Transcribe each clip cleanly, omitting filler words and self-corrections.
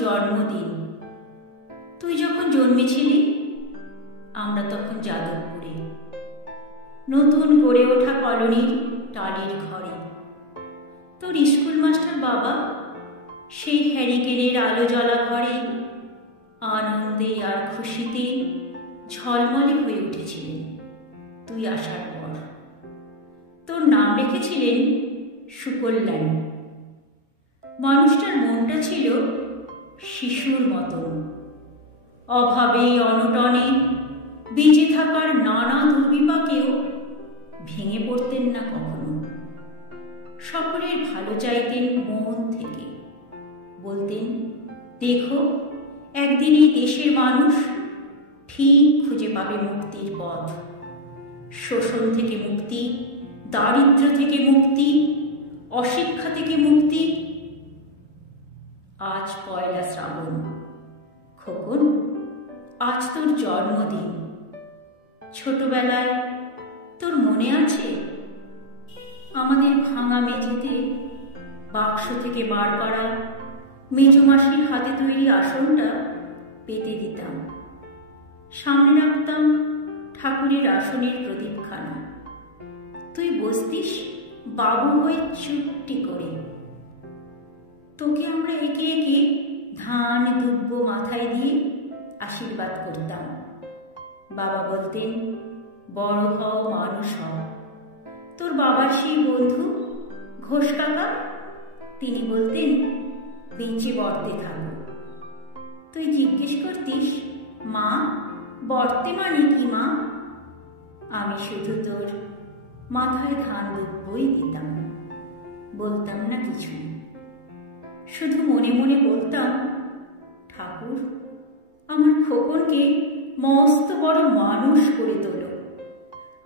জন্মদিন। তুই যখন জন্মেছিলি আমরা তখন যাদবপুরে, নতুন গড়ে ওঠা কলোনির টালির ঘরে। তোর স্কুল মাস্টার বাবা সেই হ্যারিকেনের আলো জ্বলা ঘরে আনন্দে আর খুশিতে ঝলমলে হয়ে উঠেছিলেন তুই আসার পর। তোর নাম রেখেছিলেন সুকল্যাণ। মানুষটার মনটা ছিল শিশুর মতন, অভাবে অনটনে বেঁচে থাকার নানা দুর্বিপাকেও ভেঙে পড়তেন না কখনো। সকলের ভালো চাইতেন মন থেকে, বলতেন, দেখো একদিন এই দেশের মানুষ ঠিক খুঁজে পাবে মুক্তির পথ। শোষণ থেকে মুক্তি, দারিদ্র্য থেকে মুক্তি, অশিক্ষা থেকে মুক্তি। আজ পয়লা শ্রাবণ। খোকন, আজ তোর জন্মদিন। ছোটবেলায় তোর মনে আছে আমাদের ভাঙা মেঝেতে বাক্স থেকে বার করা মেজমাসির হাতে তৈরি আসনটা পেতে দিতাম, সামনে রাখতাম ঠাকুরের আসনের প্রদীপখানা। তুই বসতিস বাবু হয়ে চুপটি করে। তোকে আমরা একে একে ধান দুব্য মাথায় দিয়ে আশীর্বাদ করতাম। বাবা বলতেন, বড় হও, মানুষ হও। তোর বাবার সেই বন্ধু ঘোষ কাকা, তিনি বলতেন, বেঁচে বর্তে থাকো। তুই জিজ্ঞেস করতিস, মা বর্তে মানে কি মা? আমি শুধু তোর মাথায় ধান দুব্বই দিতাম, বলতাম না কিছু। শুধু মনে মনে বলতাম, ঠাকুর আমার খোকনকে মস্ত বড় মানুষ করে তোলো।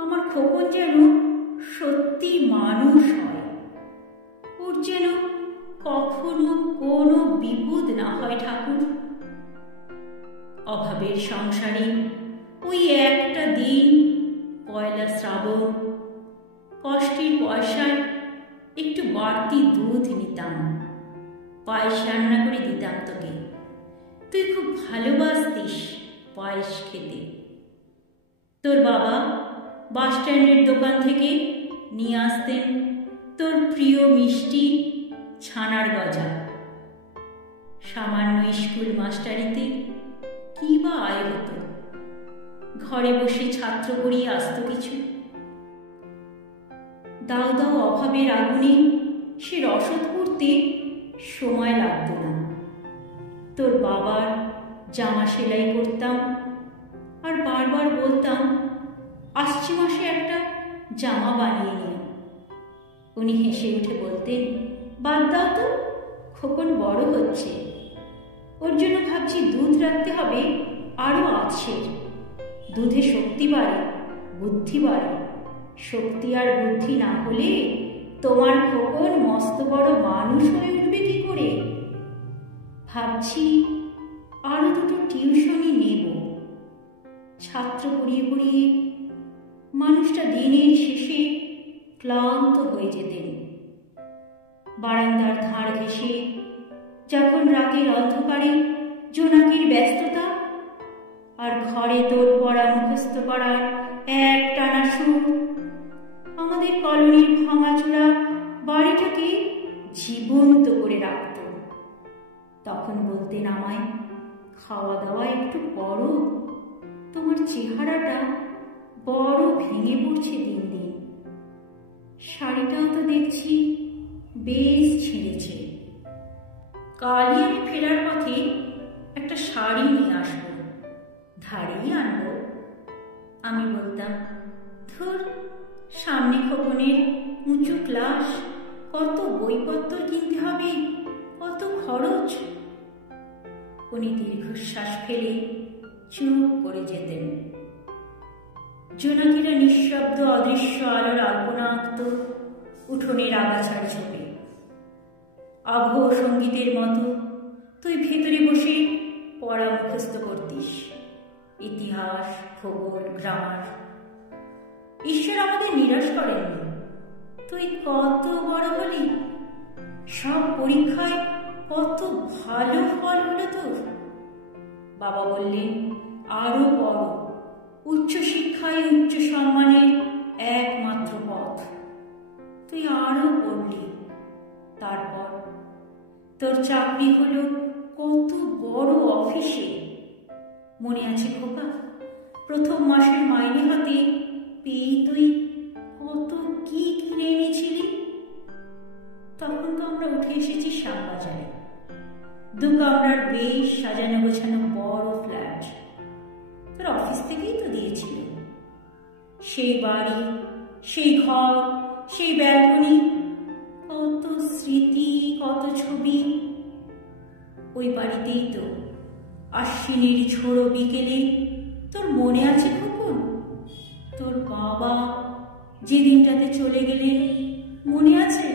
আমার খোকন যেন সত্যি মানুষ হয়, ওর যেন কখনো কোনো বিপদ না হয় ঠাকুর। অভাবের সংসারে ওই একটা দিন পয়লা শ্রাবণ, কষ্টের পয়সায় একটু বাড়তি দুধ নিতাম, পায়েস রান্না করে দিতাম তোকে। তুই খুব ভালোবাসতিস পায়েস খেতে। তোর বাবা বাস স্ট্যান্ডের দোকান থেকে নিয়ে আসতেন তোর প্রিয় মিষ্টি ছানার গজা। সামান্য স্কুল মাস্টারিতে কি বা আয় হতো, ঘরে বসে ছাত্র পড়িয়ে আসতো কিছু। দাও দাও অভাবের আগুনে সে রসদ করতে সময় লাগতো না। তোর বাবার জামা সেলাই করতাম আর বারবার বলতাম, আসছে মাসে একটা জামা বানিয়ে নিও। উনি হেসে উঠে বলতেন, বাদ দাও তো, খোকন বড় হচ্ছে, ওর জন্য ভাবছি দুধ রাখতে হবে আরো আছে। দুধে শক্তি বাড়ে, বুদ্ধি বাড়ে। শক্তি আর বুদ্ধি না হলে তোমার খোকন মস্ত বড় মানুষ হয়ে উঠবে কি করে? ভাবছি আরো দুটো টিউশনই নেব। ছাত্র পড়িয়ে পড়িয়ে মানুষটা দিনের শেষে ক্লান্ত হয়ে যেতেন। বারান্দার ধার ঘেঁষে যখন রাতের অন্ধকারে জোনাকির ব্যস্ততা আর ঘরে তোর পড়া মুখস্থ করার এক টানা সুর আমাদের কলোনির ভাঙাচোরা বাড়িটাকে জীবন্ত করে রাখত। তখন বলতেন আমায়, খাওয়া দাওয়া একটু করো, তোমার চেহারাটা বড় ভেঙে পড়ছে দিন দিন। শাড়িটাও তো দেখছি বেশ ছিঁড়েছে, কালই আমি ফেরার পথে একটা শাড়ি নিয়ে আসবো, ধারেই আনবো। আমি বলতাম, ধুর, সামনে খোকনের উঁচু ক্লাস, কত বইপত্র কিনতে হবে, কত খরচ। উনি দীর্ঘশ্বাস ফেলে চুপ করে যেতেন। জোনাকিরা নিঃশব্দ অদৃশ্য আলোর আলপনা আঁকত উঠোনের আগাছার ঝোপে। আবহ সঙ্গীতের মতো তুই ভেতরে বসে পড়া মুখস্থ করতিস, ইতিহাস, ভূগোল, গ্রামার। ঈশ্বর আমাদের নিরাশ করেননি। তুই কত বড় হলি, সব পরীক্ষায় কত ভালো ফল হলো তোর। বাবা বললেন, আরো বড়, উচ্চশিক্ষায় উচ্চ সম্মানের একমাত্র পথ। তুই আরো পড়লি, তারপর তোর চাকরি হলো কত বড় অফিসে। মনে আছে খোকা, প্রথম মাসের মাইনে হাতে পেয়ে তুই কত কি কিনে এনেছিলি? তখন তো আমরা উঠে এসেছি শ্যামবাজারে, 2 কামরার বেশ সাজানো গোছানো বড় ফ্ল্যাট। তোর অফিস থেকেই তো দিয়েছিল। সেই বাড়ি, সেই ঘর, সেই ব্যালকনি, কত স্মৃতি, কত ছবি। ওই বাড়িতেই তো আশ্বিনের ঝোড়ো বিকেলে, তোর মনে আছে খোকন, তোর বাবা যে দিনটাতে চলে গেলেন, মনে আছে?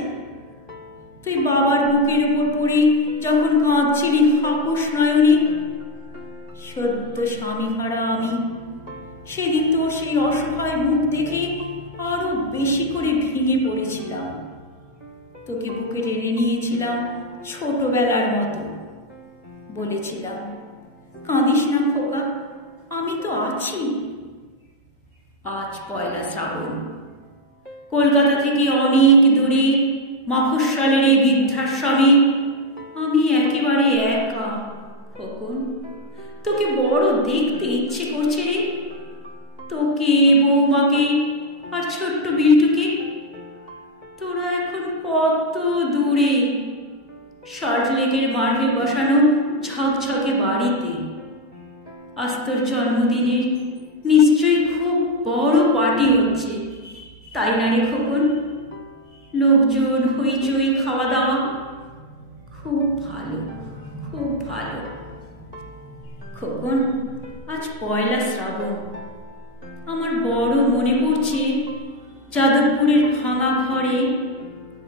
তুই বাবার বুকের উপর পড়ে যখন কাঁদছিলি হাপুস নয়নে। সদ্য স্বামী হারা আমি সেদিন তোর সেই অসহায় মুখ দেখে আরো বেশি করে ভেঙে পড়েছিলাম। তোকে বুকে টেনে নিয়েছিলাম ছোটবেলার মতো। বলেছিলাম, কাঁদিস না খোকা, আমি তো আছি। আজ পয়লা শ্রাবণ, কলকাতা থেকে অনেক দূরে মফস্বলের এই বৃদ্ধাশ্রমে আমি একেবারে একা। খোকন, তোকে বড় দেখতে ইচ্ছে করছে রে, তোকে, বৌমাকে আর ছোট্ট বিল্টুকে। তোরা এখন কত দূরে, সল্টলেকের মার্গে বসানো ঝকঝকে বাড়িতে। আজ তোর জন্মদিনের নিশ্চয়ই খুব বড় পার্টি হচ্ছে, তাই না রে খোকন? লোকজন, হইচই, খাওয়া দাওয়া, খুব ভালো, খুব ভালো। খোকন, আজ পয়লা শ্রাবণ। আমার বড় মনে পড়ছে যাদবপুরের ভাঙা ঘরে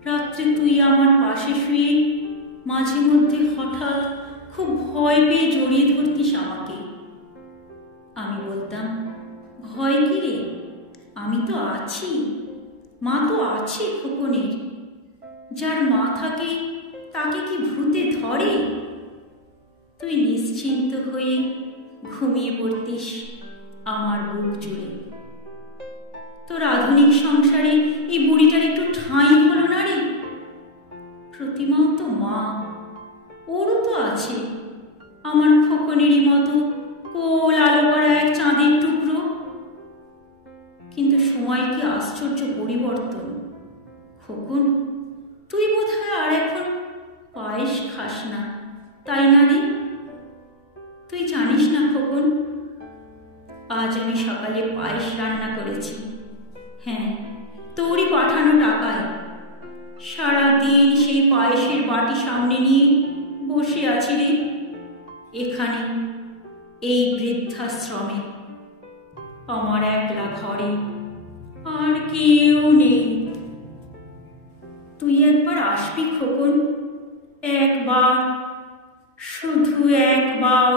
রাত্রে তুই আমার পাশে শুয়ে মাঝে মধ্যে হঠাৎ খুব ভয় পেয়ে জড়িয়ে ধরতিস আমাকে। আমি বলতাম, ভয় কি রে, আমি তো আছি, মা তো আছে খোকনের। যার মা থাকে তাকে কি ভূতে ধরে? তুই নিশ্চিন্ত হয়ে ঘুমিয়ে পড়তিস আমার বুক জুড়ে। তোর আধুনিক সংসারে এই বুড়িটার একটু ঠাঁই হলো না রে? প্রতিমাও তো মা, ওরও তো আছে আমার খোকনেরই মতো কোল আলো করা এক চাঁদের টুকরো। কিন্তু সময় কি আশ্চর্য পরিবর্তন। খোকন, তুই বোধহয় আর এখন পায়েস খাস না, তাই না রে? তুই জানিস না খোকন, আজ আমি সকালে পায়েস রান্না করেছি। হ্যাঁ, তোরই পাঠানো টাকায়। সারাদিন সেই পায়েসের বাটি সামনে নিয়ে বসে আছি রে, এখানে এই বৃদ্ধাশ্রমে, আমার একলা ঘরে, আর কেউ নেই। তুই একবার আসবি খোকন, একবার, শুধু একবার।